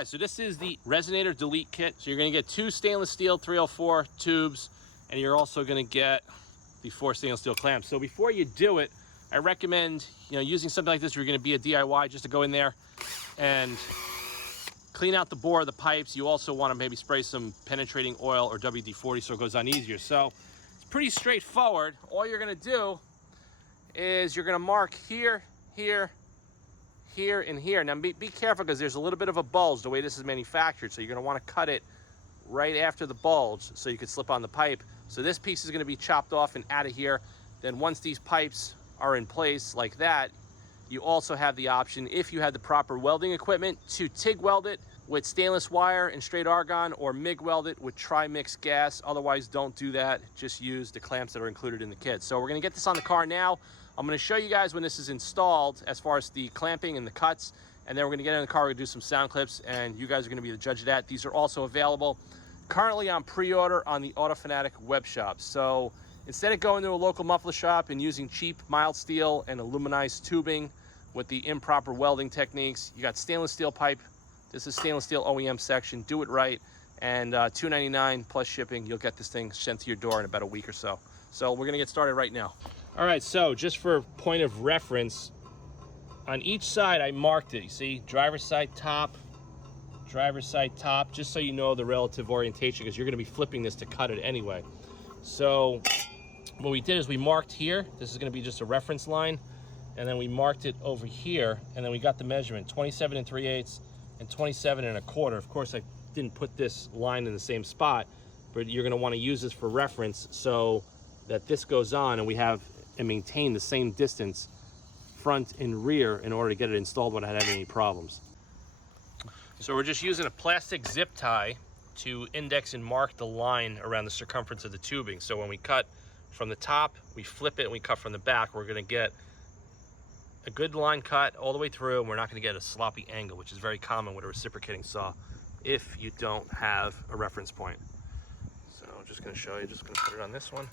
guys, so this is the Resonator Delete Kit. So you're gonna get 2 stainless steel 304 tubes, and you're also gonna get the 4 stainless steel clamps. So before you do it, I recommend, using something like this, you're gonna be a DIY, just to go in there and clean out the bore of the pipes. You also wanna maybe spray some penetrating oil or WD-40 so it goes on easier. So it's pretty straightforward. All you're gonna do is you're gonna mark here, here, here, and here. Now be careful, because there's a little bit of a bulge the way this is manufactured, so you're going to want to cut it right after the bulge so you could slip on the pipe. So this piece is going to be chopped off and out of here. Then once these pipes are in place like that, you also have the option, if you had the proper welding equipment, to TIG weld it with stainless wire and straight argon, or MIG weld it with tri-mix gas. Otherwise, don't do that. Just use the clamps that are included in the kit. So we're going to get this on the car now. I'm going to show you guys when this is installed as far as the clamping and the cuts, and then we're going to get in the car, we're going to do some sound clips, and you guys are going to be the judge of that. These are also available currently on pre-order on the Auto Fanatic web shop. So instead of going to a local muffler shop and using cheap mild steel and aluminized tubing with the improper welding techniques, you got stainless steel pipe. This is stainless steel OEM section. Do it right, and $2.99 plus shipping. You'll get this thing sent to your door in about a week or so. So we're going to get started right now. All right, so just for point of reference, on each side I marked it. You see, driver's side top, just so you know the relative orientation, because you're going to be flipping this to cut it anyway. So what we did is we marked here. This is going to be just a reference line, and then we marked it over here, and then we got the measurement, 27 3/8 and 27 1/4. Of course, I didn't put this line in the same spot, but you're going to want to use this for reference so that this goes on and we have and maintain the same distance front and rear in order to get it installed without having any problems. So we're just using a plastic zip tie to index and mark the line around the circumference of the tubing. So when we cut from the top, we flip it, and we cut from the back, we're going to get a good line cut all the way through, and we're not going to get a sloppy angle, which is very common with a reciprocating saw if you don't have a reference point. So I'm just going to show you, just going to put it on this one.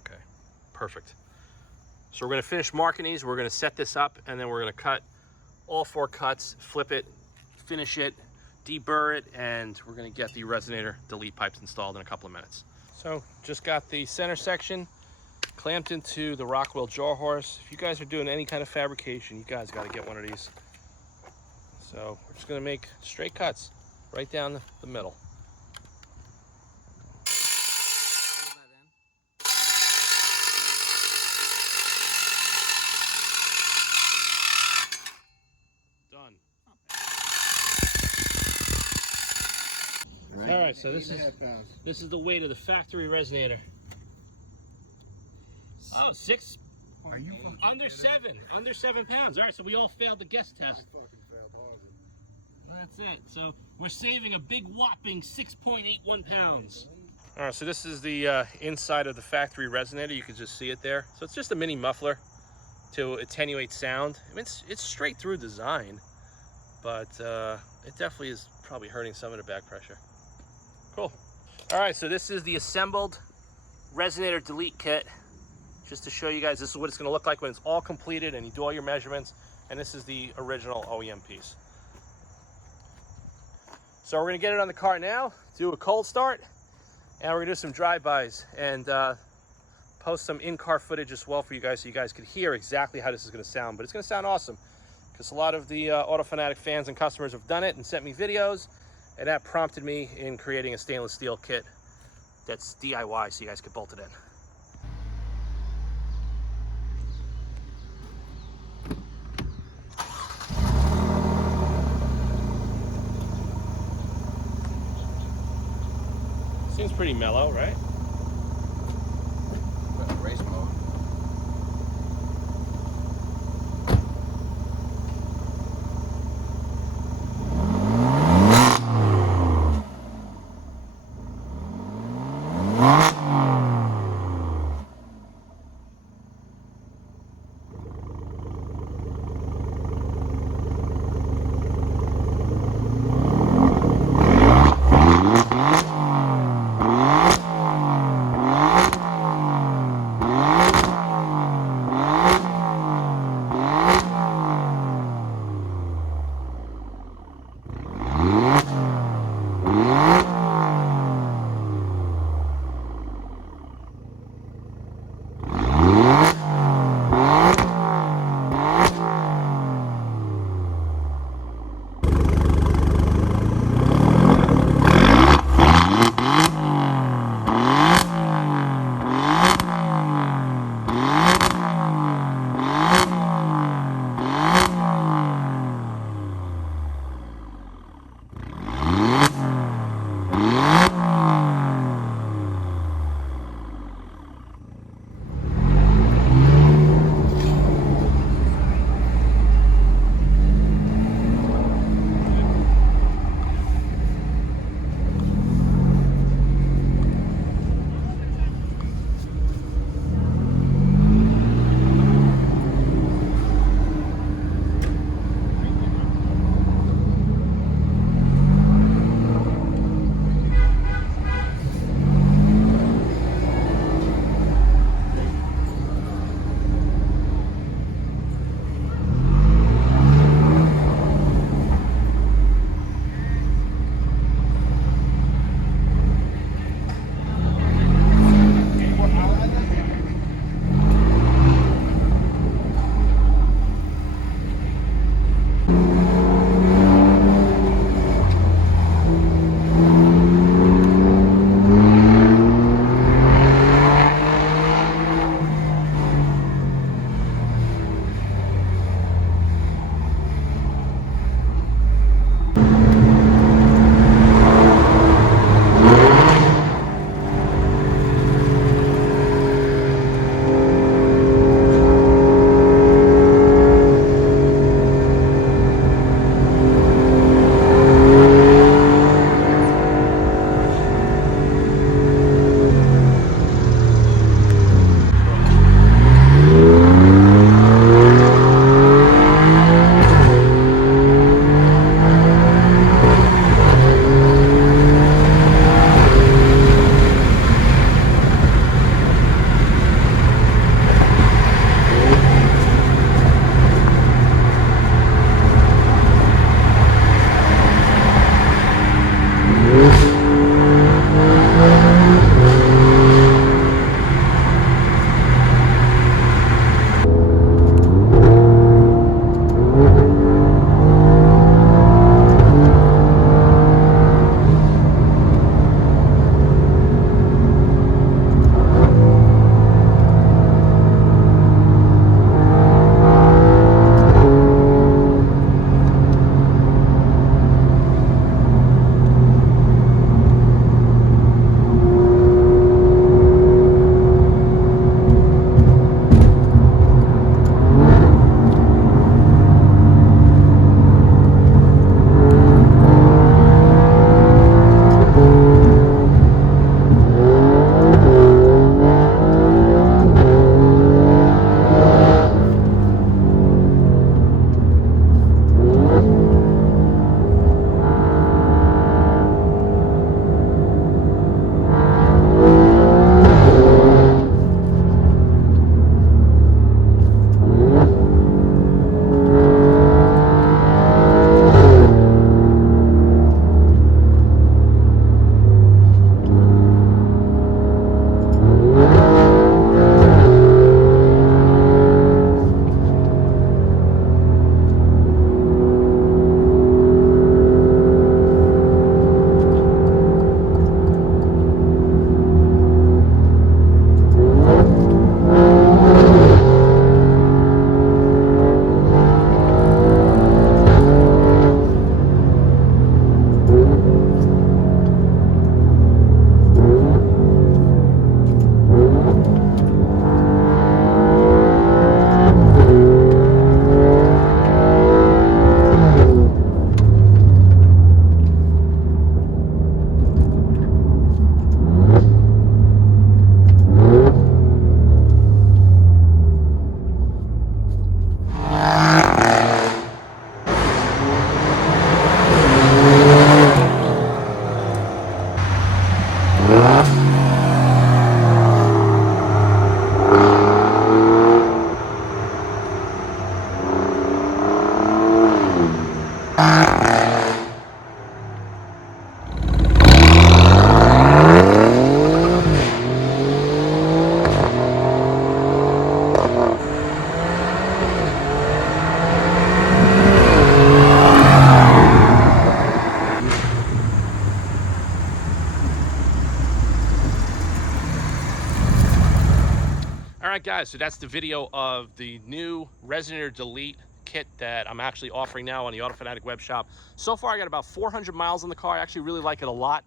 Okay, perfect. So we're going to finish marking these, we're going to set this up, and then we're going to cut all 4 cuts, flip it, finish it, deburr it, and we're going to get the Resonator delete pipes installed in a couple of minutes. So just got the center section clamped into the Rockwell jaw horse. If you guys are doing any kind of fabrication, you guys got to get one of these. So we're just going to make straight cuts right down the middle. Done. All right, so this is the weight of the factory Resonator. Oh, 6. Are you under 7 pounds. All right, so we all failed the guess test. I fucking failed hard. That's it. So we're saving a big whopping 6.81 pounds. All right, so this is the inside of the factory Resonator. You can just see it there. So it's just a mini muffler to attenuate sound. I mean, it's straight through design, but it definitely is probably hurting some of the back pressure. Cool. All right, so this is the assembled Resonator delete kit. Just to show you guys, this is what it's going to look like when it's all completed and you do all your measurements. And this is the original OEM piece. So we're going to get it on the car now, do a cold start, and we're going to do some drive-bys and post some in-car footage as well for you guys, so you guys could hear exactly how this is going to sound. But it's going to sound awesome, because a lot of the Auto Fanatic fans and customers have done it and sent me videos, and that prompted me in creating a stainless steel kit that's DIY, so you guys could bolt it in. Seems pretty mellow, right? Race mode. All right, guys, so that's the video of the new Resonator Delete kit that I'm actually offering now on the Auto Fanatic web shop. So far, I got about 400 miles on the car. I actually really like it a lot.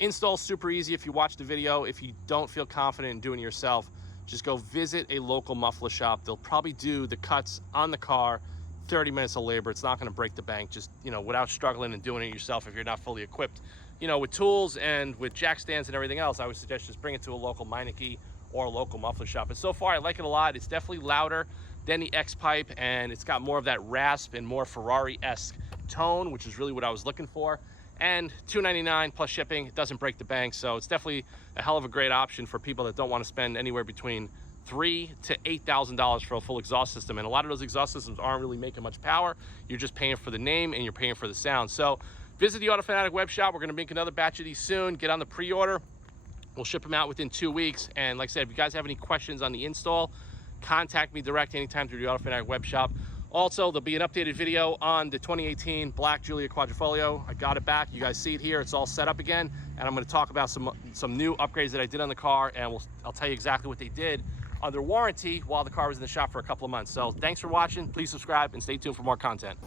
Install super easy if you watch the video. If you don't feel confident in doing it yourself, just go visit a local muffler shop. They'll probably do the cuts on the car, 30 minutes of labor. It's not going to break the bank, just, you know, without struggling and doing it yourself if you're not fully equipped, you know, with tools and with jack stands and everything else. I would suggest just bring it to a local Meineke or a local muffler shop. And so far, I like it a lot. It's definitely louder than the X-Pipe, and it's got more of that rasp and more Ferrari-esque tone, which is really what I was looking for. And $299 plus shipping. It doesn't break the bank, so it's definitely a hell of a great option for people that don't want to spend anywhere between $3,000 to $8,000 for a full exhaust system. And a lot of those exhaust systems aren't really making much power. You're just paying for the name and you're paying for the sound. So visit the Auto Fanatic web shop. We're going to make another batch of these soon. Get on the pre-order. We'll ship them out within 2 weeks. And like I said, if you guys have any questions on the install, contact me direct anytime through the Auto Fanatic web shop. Also, there'll be an updated video on the 2018 Black Giulia Quadrifoglio. I got it back. You guys see it here. It's all set up again. And I'm going to talk about some new upgrades that I did on the car. And I'll tell you exactly what they did under warranty while the car was in the shop for a couple of months. So thanks for watching. Please subscribe and stay tuned for more content.